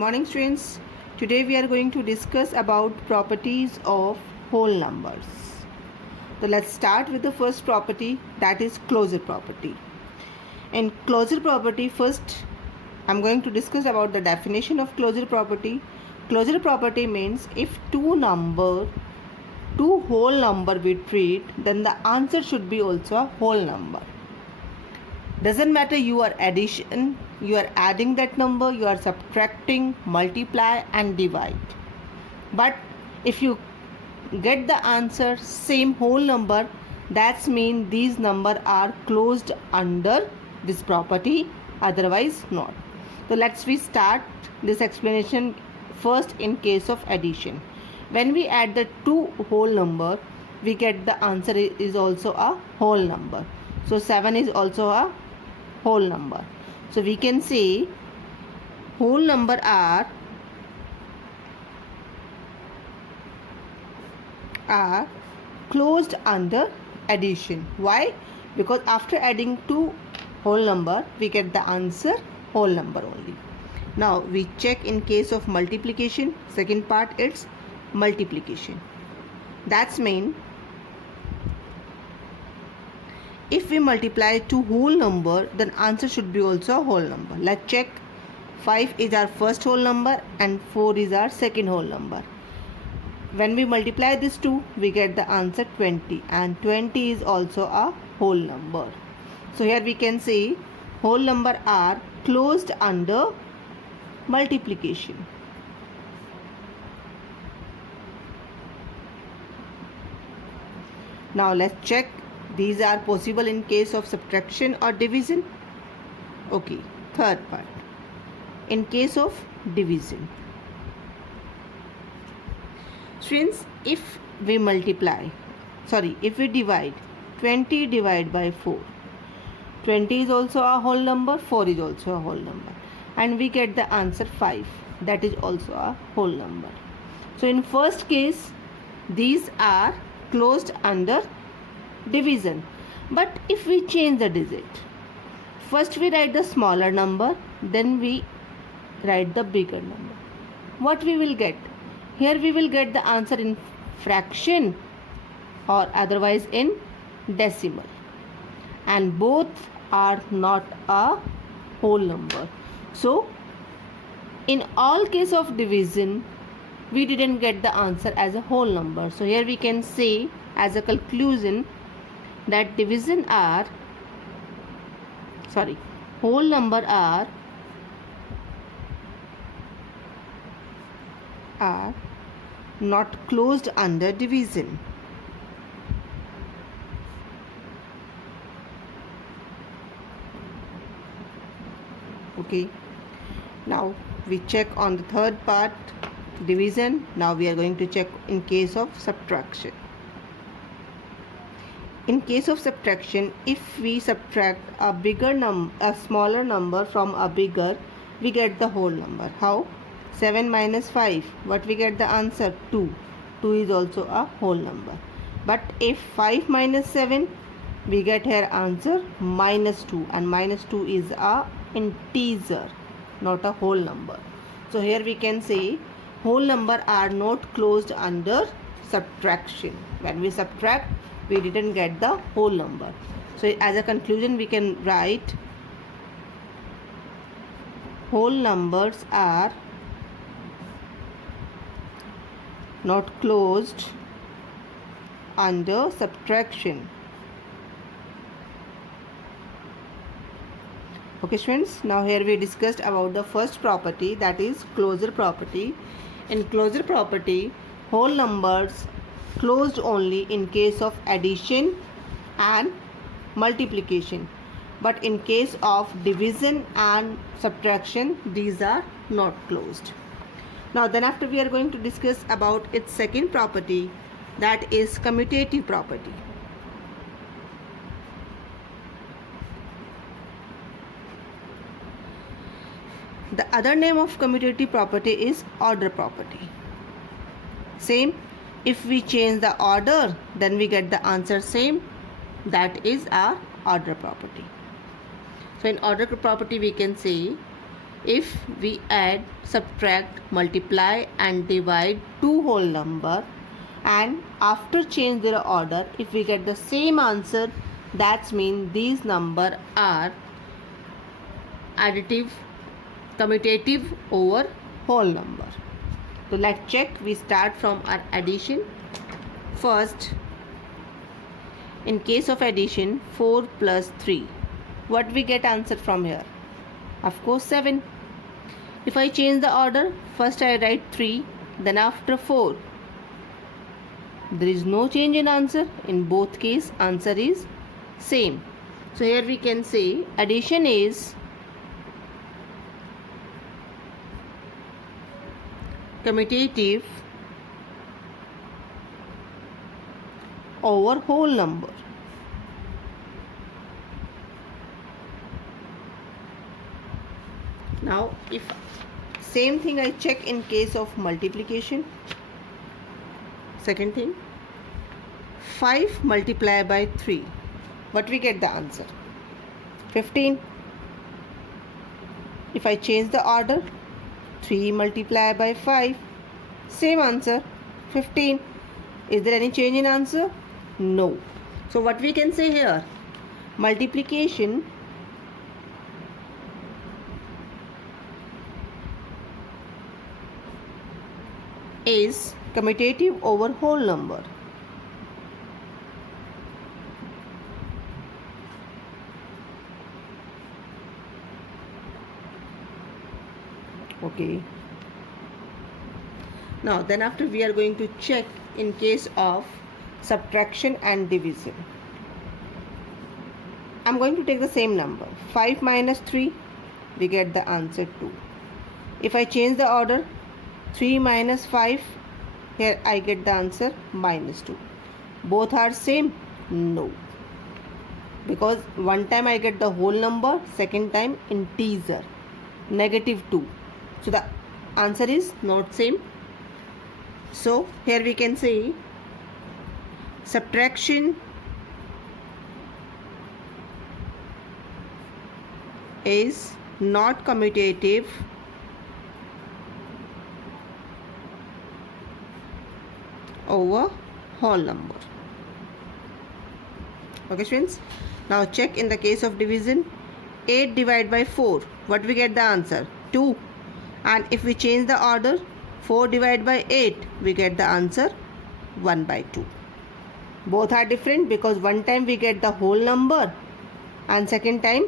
Morning students. Today we are going to discuss about properties of whole numbers. So let's start with the first property, that is closure property. In closure property, first I'm going to discuss about the definition of closure property. Closure property means if two whole number we treat, then the answer should be also a whole number. Doesn't matter you are adding that number, you are subtracting, multiply and divide. But if you get the answer same whole number, that's mean these number are closed under this property, otherwise not. So let's we start this explanation first in case of addition. When we add the two whole number, we get the answer is also a whole number. So 7 is also a whole number. So we can say whole number are closed under addition. Why? Because after adding two whole number, we get the answer whole number only. Now we check in case of multiplication. Second part, it's multiplication. That's mean if we multiply two whole number, then answer should be also a whole number. Let's check. 5 is our first whole number and 4 is our second whole number. When we multiply these two, we get the answer 20, and 20 is also a whole number. So here we can say whole number are closed under multiplication. Now let's check. These are possible in case of subtraction or division. Okay, third part. In case of division. Students, if we divide 20 divided by 4, 20 is also a whole number, 4 is also a whole number, and we get the answer 5, that is also a whole number. So in first case, these are closed under division. But if we change the digit, first we write the smaller number, then we write the bigger number, what we will get? Here we will get the answer in fraction or otherwise in decimal, and both are not a whole number. So in all case of division, we didn't get the answer as a whole number. So here we can say as a conclusion that whole number are not closed under division. Okay, now we check on the third part, division. Now we are going to check in case of subtraction. In case of subtraction, if we subtract a smaller number from a bigger, we get the whole number. How? 7 minus 5, what we get the answer? 2. 2 is also a whole number. But if 5 minus 7, we get here answer minus 2, and minus 2 is a integer, not a whole number. So here we can say whole number are not closed under subtraction. When we subtract, we didn't get the whole number. So as a conclusion, we can write whole numbers are not closed under subtraction. Okay students, now here we discussed about the first property, that is closure property. In closure property, whole numbers closed only in case of addition and multiplication, but in case of division and subtraction, these are not closed. Now then after we are going to discuss about its second property, that is commutative property. The other name of commutative property is order property. Same, if we change the order, then we get the answer same, that is our order property. So in order property we can say if we add, subtract, multiply and divide two whole number, and after change their order, if we get the same answer, that means these number are additive, commutative over whole number. So let's check. We start from our addition. First, in case of addition, 4 plus 3. What we get answer from here? Of course 7. If I change the order, first I write 3, then after 4. There is no change in answer. In both case, answer is same. So here we can say addition is commutative over whole number. Now if same thing I check in case of multiplication. Second thing, 5 multiplied by 3. What we get the answer? 15. If I change the order, 3 multiplied by 5, same answer, 15. Is there any change in answer? No. So what we can say here? Multiplication is commutative over whole number. Okay. Now then after we are going to check in case of subtraction and division. I'm going to take the same number. 5 minus 3, we get the answer 2. If I change the order, 3 minus 5, here I get the answer minus 2. Both are same? No. Because one time I get the whole number, second time integer, negative 2. So the answer is not same. So here we can say subtraction is not commutative over whole number. Okay friends, now check in the case of division. 8 divided by 4, what we get the answer? 2. And if we change the order, 4 divided by 8, we get the answer 1 by 2. Both are different because one time we get the whole number and second time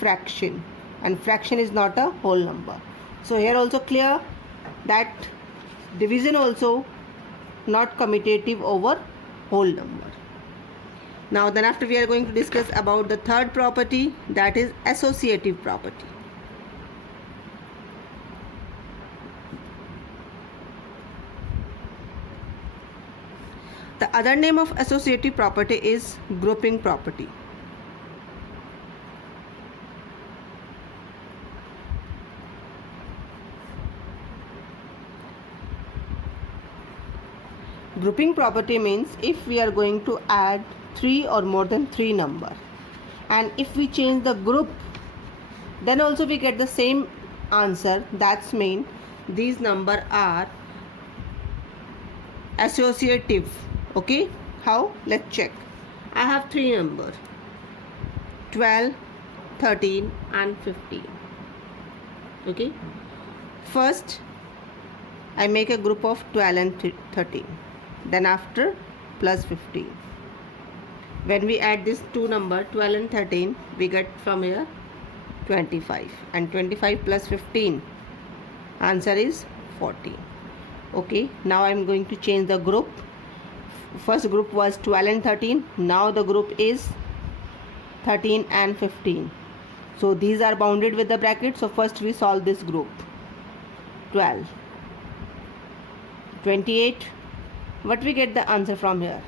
fraction, and fraction is not a whole number. So here also clear that division also not commutative over whole number. Now then after we are going to discuss about the third property, that is associative property. The other name of associative property is grouping property. Grouping property means if we are going to add 3 or more than 3 number, and if we change the group, then also we get the same answer. That's mean these number are associative. Okay, how? Let's check. I have 3 numbers, 12, 13 and 15. Okay, first I make a group of 12 and 13, then after plus 15. When we add this two number 12 and 13, we get from here 25, and 25 plus 15, answer is 40. Okay, now I am going to change the group. First group was 12 and 13, now the group is 13 and 15. So these are bounded with the bracket. So first we solve this group. 12, 28, what we get the answer from here?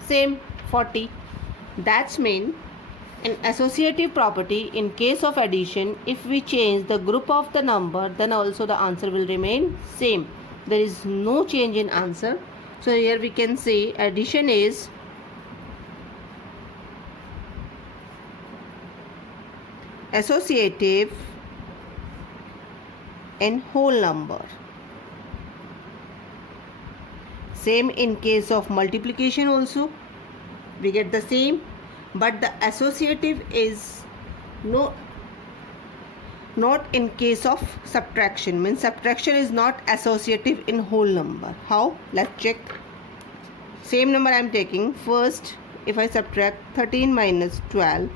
Same, 40. That's mean in associative property, in case of addition, if we change the group of the number, then also the answer will remain same. There is no change in answer. So here we can say addition is associative in whole number. Same in case of multiplication also, we get the same, but the associative is not in case of subtraction. Means subtraction is not associative in whole number. How? Let's check. Same number I am taking. First, if I subtract 13 minus 12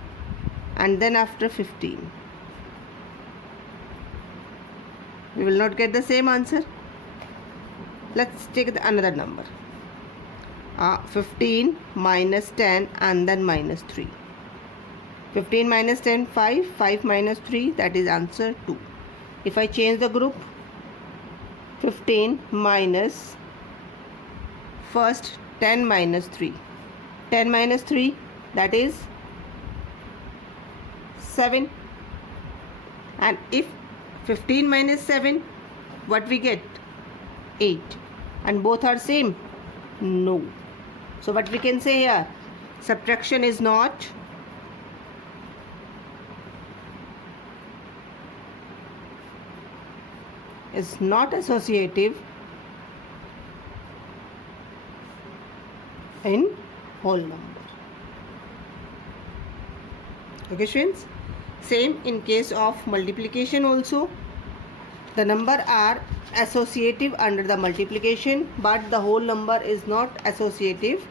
and then after 15, we will not get the same answer. Let's take another number. 15 minus 10 and then minus 3. 15 minus 10, 5. 5 minus 3, that is answer 2. If I change the group, 15 minus first 10 minus 3. 10 minus 3, that is 7. And if 15 minus 7, what we get? 8. And both are same? No. So what we can say here? Subtraction is not associative in whole number. Okay friends, same in case of multiplication also. The number are associative under the multiplication, but the whole number is not associative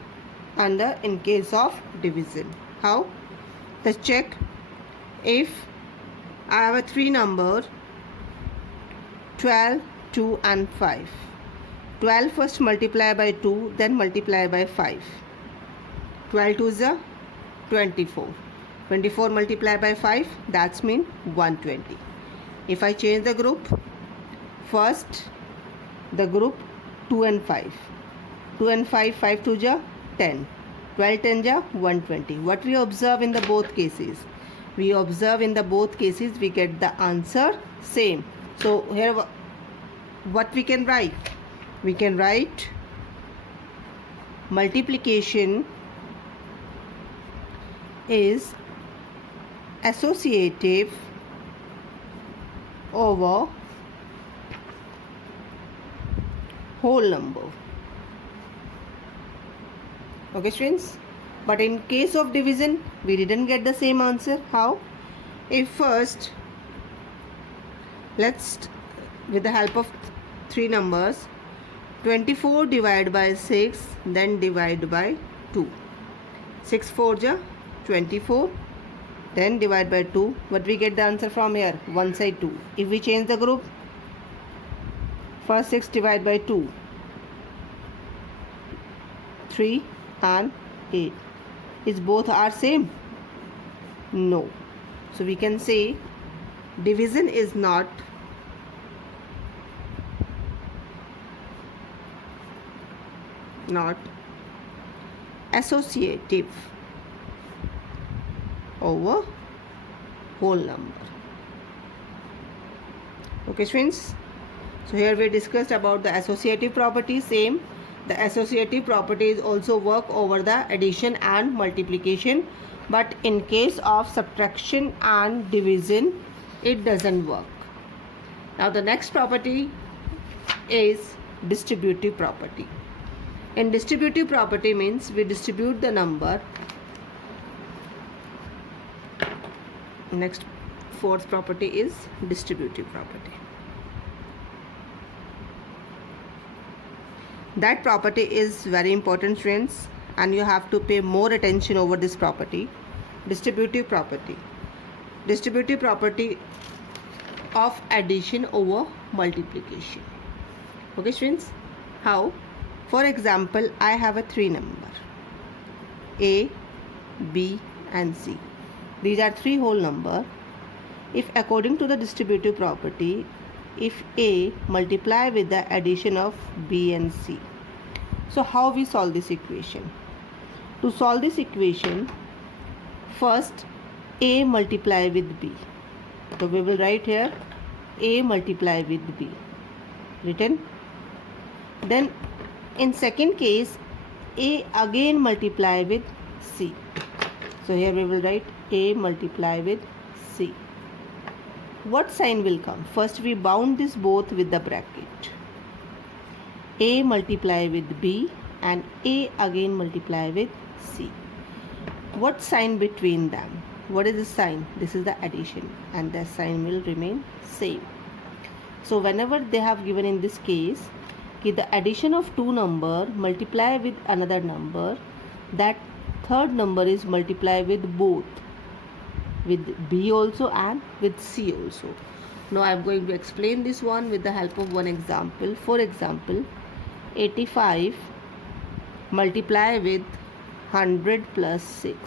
under in case of division. How? Let's check. If I have a three number 12, 2 and 5. 12 first multiply by 2, then multiply by 5. 12 2 is a 24. 24 multiply by 5, that's mean 120. If I change the group, first the group 2 and 5. 2 and 5, 5 2 ja 10. 12 10 ja 120. What we observe in the both cases? We observe in the both cases we get the answer same. So here what we can write? We can write multiplication is associative over whole number. Okay students, but in case of division we didn't get the same answer. How? If first, let's with the help of three numbers, 24 divide by 6, then divide by 2. 6 4 ja 24, then divide by 2. What we get the answer from here? One side 2. If we change the group, first 6 divide by 2, 3 and 8. Is both are same? No. So we can say division is not associative over whole number. Okay friends, so here we discussed about the associative property. Same, the associative properties also work over the addition and multiplication, but in case of subtraction and division it doesn't work. Now the next property is distributive property. And distributive property means we distribute the number. Next, fourth property is distributive property. That property is very important friends, and you have to pay more attention over this property. Distributive property. Distributive property of addition over multiplication. Okay friends, how? For example, I have a three number A, B and C. These are three whole number. If according to the distributive property, if A multiply with the addition of B and C. So how we solve this equation? To solve this equation, first A multiply with B. So we will write here A multiply with B. Written. Then in second case, A again multiply with C. So here we will write A multiply with C. what sign will come? First we bound this both with the bracket. A multiply with B and A again multiply with C. What sign between them? What is the sign? This is the addition, and the sign will remain same. So whenever they have given in this case the addition of two number multiply with another number, that third number is multiply with both, with B also and with C also. Now I am going to explain this one with the help of one example. For example, 85 multiply with 100 plus 6.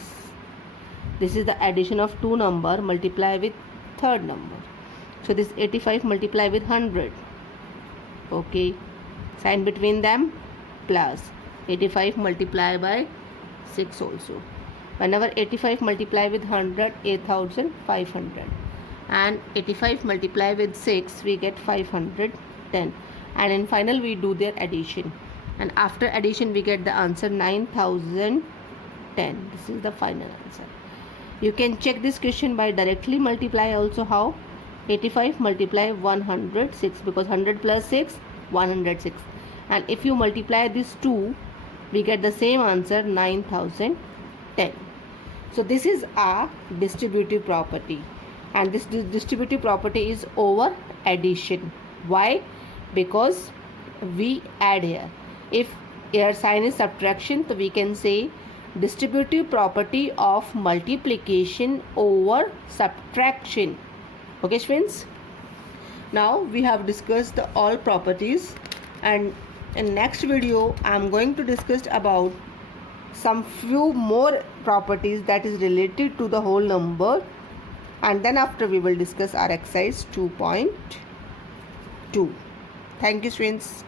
This is the addition of two number multiply with third number. So this 85 multiply with 100. Okay, sign between them plus 85 multiply by 6 also. Whenever 85 multiply with 100, 8500, and 85 multiply with 6, we get 510, and in final we do their addition, and after addition we get the answer 9010. This is the final answer. You can check this question by directly multiply also. How? 85 multiply 106, because 100 plus 6 106, and if you multiply these two we get the same answer 9010. So this is a distributive property, and this distributive property is over addition. Why? Because we add here. If here sign is subtraction, so we can say distributive property of multiplication over subtraction. Okay friends, now we have discussed all properties, and in next video I am going to discuss about some few more properties that is related to the whole number, and then after we will discuss our exercise 2.2. Thank you students.